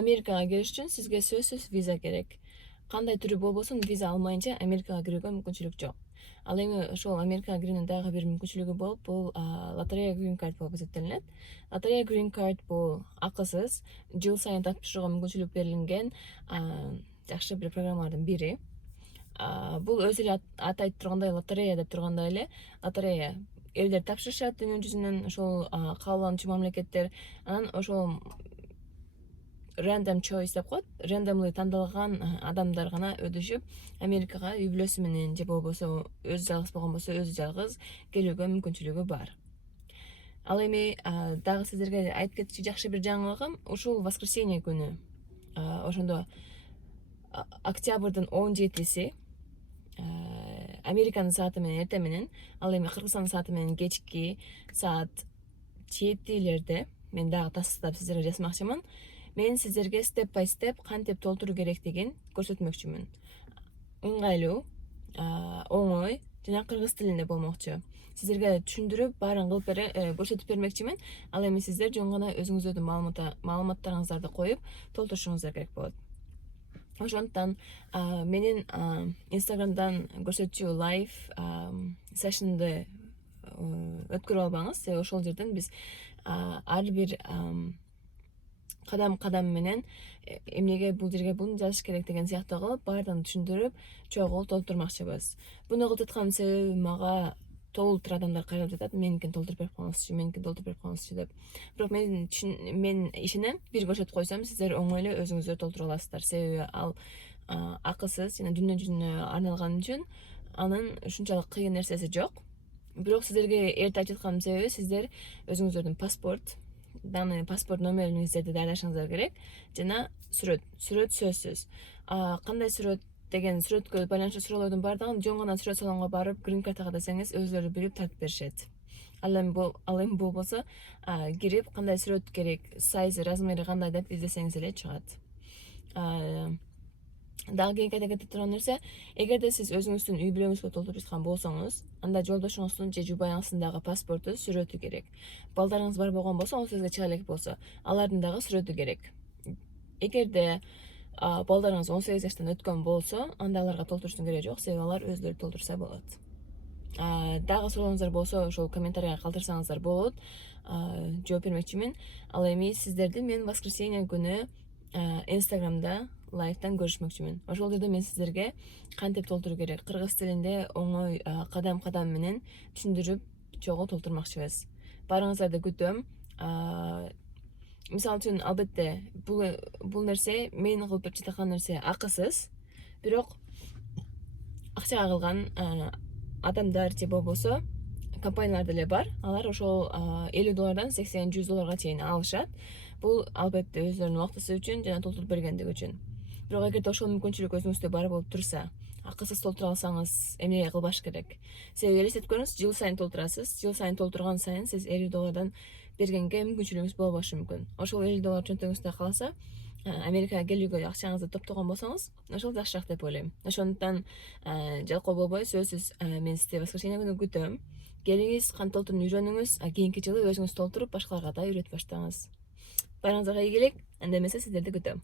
Америкага келиш үчүн сизге сөзсүз виза керек. Кандай түрү болбосун виза алмайынча Америкага кирүүгө мүмкүнчүлүк жок. Ал эми ошол Америкага кирүүнүн дагы бир мүмкүнчүлүгү болуп, бул лотерея green card болуп эсептелинет. Лотерея green card бул акысыз, жыл сайын тапшырууга мүмкүнчүлүк берилген жакшы бир программалардын бири. Бул өзү эле атайт тургандай лотерея деп тургандай эле лотерея элдер тапшырышат дүйнө жүзүнөн, ошол каалоончу мамлекеттер анан ошол random choice деп коет, randomly тандалган адамдар гана өтүшүп Америкага үй бүлөсү менен же болбосо өзү жалгыз болгон болсо өзү жалгыз келүүгө мүмкүнчүлүгү бар. Ал эми дагы сиздерге айтып кетчү жакшы бир жаңылыгым, ушул воскресенье күнү ошондо октябрдын 17-си Американын сааты менен эртең менен, ал эми Кыргызстандын сааты менен кечки саат 7-лерде мен дагы тастап сиздерге жазмакчымын. Мен сиздерге степ бай степ кантип толтуруу керектигин көрсөтмөкчүмүн. Ыңгайлуу, оңой жана кыргыз тилинде болмокчу. Сиздерге түшүндүрүп, баарын кылып көрсөтүп бермекчимин. Ал эми сиздер жөн гана өзүңүздөрдүн маалыматтарыңыздарды коюп толтурушуңуздар керек болот. Ошондуктан менин Instagramдан көрсөтчү лайв сешнди өткөрүп албаңыз. Ошол жерден биз ар бир кадам менен эмнеге бул жерге буну жазыш керек деген сыяктуу кылып баардыгын түшүндүрүп чогуу толтурмакчыбыз. Буну кылып жаткан себебим мага толтур адамдар кайрылып жатат, меникин толтуруп берип коюңузчу деп. Бирок мен ишенем, бир көрсөтүп койсом сиздер оңой эле өзүңүздөр толтура аласыздар. Себеби ал акысыз жана дүйнө жүзүнө арналган үчүн анын ушунчалык кыйын нерсеси жок. Бирок сиздерге эрте айтып жатканымдын себеби сиздер өзүңүздөрдүн паспорт номериңиздерди даярдашыңыздар керек жана сүрөт сөзсүз. Кандай сүрөт деген сүрөткө байланыштуу суроолордун баардыгын жөн гана сүрөт салонго барып green картага десеңиз өзүлөрү билип тартып беришет. Ал эми болбосо кирип кандай сүрөт керек, сайзы, размери кандай деп издесеңиз эле чыгат. Дагы кийинки айта кетип турган нерсе, эгерде сиз өзүңүздүн үй бүлөңүзгө толтуруп жаткан болсоңуз, анда жолдошуңуздун же жубайыңыздын дагы паспорту, сүрөтү керек. Балдарыңыз бар болгон болсо, он сегизге чыга элек болсо, алардын дагы сүрөтү керек. Эгерде балдарыңыз 18 жаштан өткөн болсо, анда аларга толтуруштун кереги жок, себеби алар өзүлөрү толтурса болот. Дагы суроолоруңуздар болсо, ошол комментарийга калтырсаңыздар болот. Жооп бермекчимин. Ал эми сиздерди мен воскресенье күнү Instagramда лайвтан көрүшмөкчүмүн. Ошол жерде мен сиздерге кантип толтуруу керек, кыргыз тилинде оңой кадам менен түшүндүрүп чогуу толтурмакчыбыз. Баарыңыздарды күтөм. Мисалы үчүн, албетте, бул нерсе мен кылып берип жаткан нерсе акысыз, бирок акчага кылган адамдар же болбосо компаниялар деле бар. Алар ошол $50 $80-100 чейин алышат. Бул албетте өзүлөрүнүн убактысы үчүн жана толтуруп бергендиги үчүн. Бирок эгерде ошол мүмкүнчүлүк өзүңүздө бар болуп турса, акысыз толтура алсаңыз эмнеге кылбаш керек? Себеби элестетип көрүңүз, жыл сайын толтурасыз. Жыл сайын толтурган сайын сиз $50 бергенге мүмкүнчүлүгүңүз болбошу мүмкүн. Ошол $50 чөнтөгүңүздө калса, Америкага келүүгө акчаңызды топтогон болсоңуз, ошол жакшыраак деп ойлойм. Ошондуктан жалкоо болбой, сөзсүз мен сизди воскресенье күнү күтөм. Келиңиз, кантип толтурууну үйрөнүңүз, кийинки жылы өзүңүз толтуруп башкаларга да үйрөтүп баштаңыз. Баарыңыздарга ийгилик, анда эмесе сиздерди күтөм.